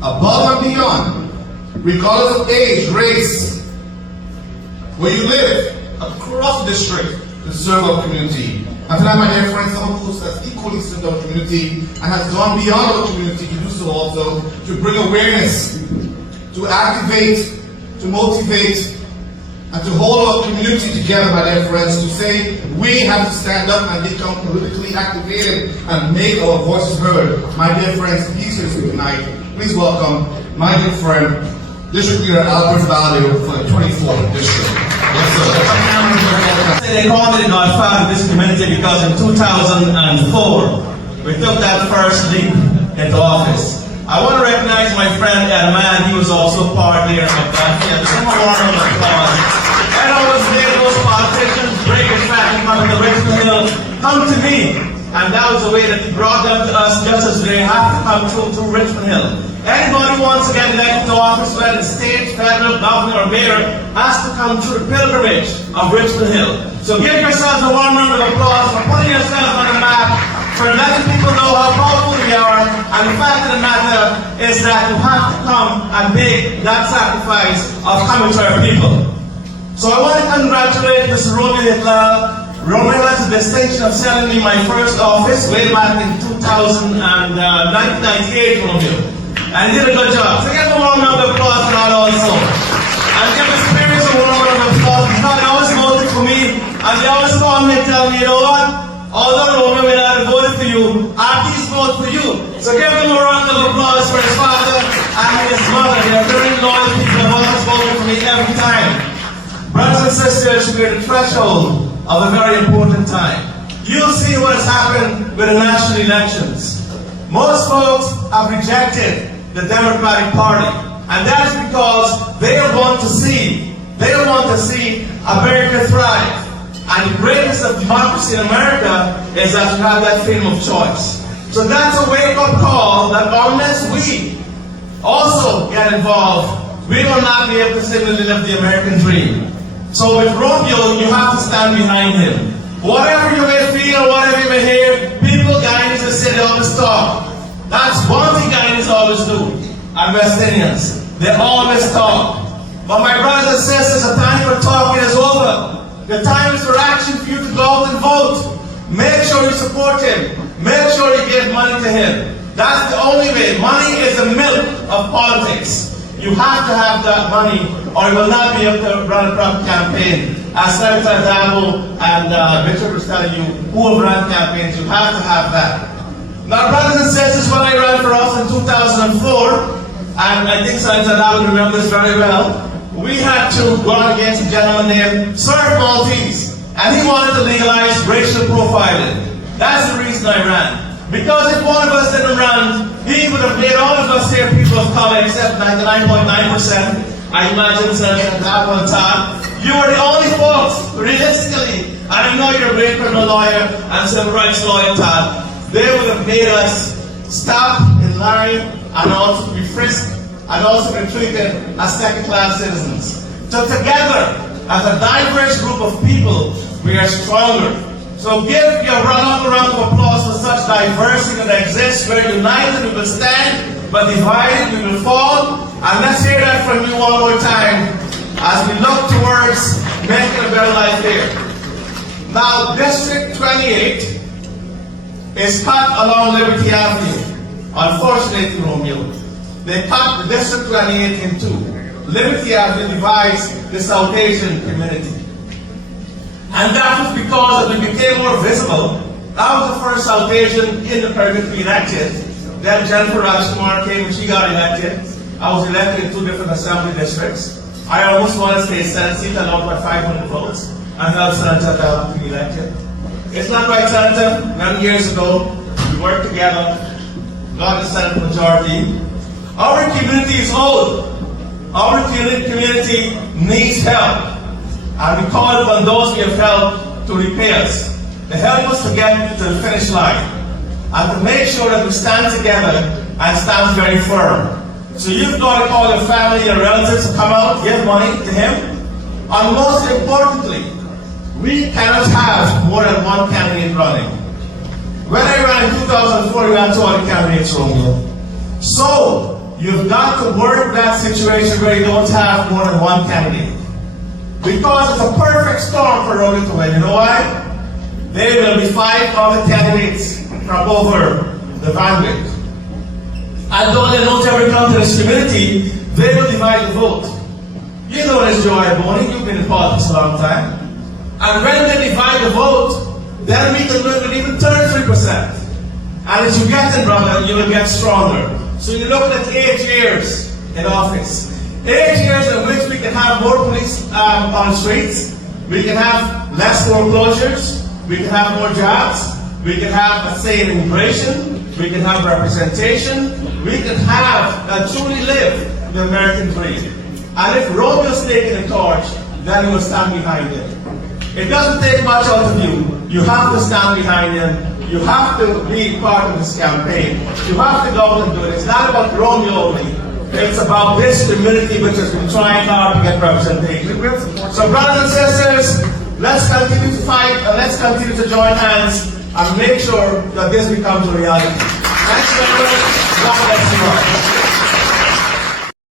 above and beyond, regardless of age, race, where you live, across the district, to serve our community. And tonight, my dear friends, someone who has equally served our community and has gone beyond our community to do so also, to bring awareness, to activate, to motivate, and to hold our community together, my dear friends, to say we have to stand up and become politically activated and make our voices heard. My dear friends, please listen tonight. Please welcome my good friend, District Leader Baldeo for the 24th District. Yes, sir. They call me the Godfather of this community because in 2004, we took that first leap into office. I want to recognize my friend Edman. He was also part there of that. Some round of applause. And I was there, those politicians, break it back and come to Richmond Hill, come to me. And that was the way that he brought them to us, just as they have to come to Richmond Hill. Anybody who wants to get elected to office, whether it's state, federal, governor, or mayor, has to come through the pilgrimage of Richmond Hill. So give yourselves a warm round of applause for putting yourselves on the map, for letting people know how powerful we are, and the fact of the matter is that you have to come and make that sacrifice of coming to our people. So I want to congratulate Mr. Hitlall. Romeo has the distinction of selling me my first office way back in 1998, Romeo. And he did a good job. So give him a warm round of applause for that also. And give his parents a warm round of applause because they always voted for me. And they always call me and tell me, you know what? Although Romeo may not have voted for you, our kids vote for you. So give him a round of applause for his father and his mother. They are very loyal people who have always voted for me every time. Brothers and sisters, we're at the threshold of a very important time. You'll see what has happened with the national elections. Most folks have rejected the Democratic Party, and that's because they want to see America thrive. And the greatest of democracy in America is that you have that freedom of choice. So that's a wake-up call that unless we also get involved, we will not be able to simply live the American dream. So with Romeo, you have to stand behind him. Whatever you may feel or whatever you may hear, people, Guyanese, they say they always talk. That's one thing Guyanese always do. And West Indians, they always talk. But my brothers and sisters, the time for talking is over. The time is for action for you to go out and vote. Make sure you support him. Make sure you give money to him. That's the only way. Money is the milk of politics. You have to have that money or you will not be able to run a proper campaign. As Senator Dabo and Richard was telling you, who have run campaigns, you have to have that. Now, brothers and sisters, when I ran for office in 2004, and I think Senator Dabo remembers very well, we had to go against a gentleman named Sir Maltese, and he wanted to legalize racial profiling. That's the reason I ran. Because if one of us didn't run, he would have made all of us here people of color, except 99.9%. I imagine, Senator Dabo and Todd, you were the only folks, realistically, and I know you're a great criminal lawyer and civil rights lawyer, Todd, they would have made us stop in line and also be frisked and also be treated as second-class citizens. So together, as a diverse group of people, we are stronger. So give your round of applause for such diversity that exists. We're united, we will stand, but divided, we will fall. And let's hear that from you one more time as we look towards making a better life here. Now, District 28 is cut along Liberty Avenue. Unfortunately, Romeo, they cut the District 28 in two. Liberty Avenue divides the South Asian community. And that was because we became more visible. I was the first South Asian in the period to be elected. Then Jennifer Rajkumar came and she got elected. I was elected in two different assembly districts. I almost won a state senate seat and lost by 500 votes and helped Senator Dabo to be elected. It's not right, Senator. Many years ago, we worked together, got the Senate majority. Our community is old. Our community needs help. And we call upon those we have helped to repay us, to help us to get to the finish line, and to make sure that we stand together and stand very firm. So you've got to call your family, your relatives to come out, give money to him. And most importantly, we cannot have more than one candidate running. When I ran in 2004, we had 2 other candidates, Romeo. So you've got have to work that situation where you don't have more than one candidate. Because it's a perfect storm for Rhoda to win. You know why? There will be 5 other candidates from over the bandwidth. And though they don't ever come to this community, they will divide the vote. You know this, Joe Iboni, you've been in politics a long time. And when they divide the vote, then we can look at even 33%. And as you get it, brother, you will get stronger. So you're looking at 8 years in office. 8 years in which we can have more police on the streets, we can have less foreclosures, we can have more jobs, we can have a say in immigration, we can have representation, we can have truly live the American dream. And if Romeo's taking the torch, then we will stand behind him. It doesn't take much out of you. You have to stand behind him. You have to be part of this campaign. You have to go out and do it. It's not about Romeo only. It's about this community which has been trying hard to get representation. So brothers and sisters, let's continue to fight and let's continue to join hands and make sure that this becomes a reality. Thanks very much. God bless you all.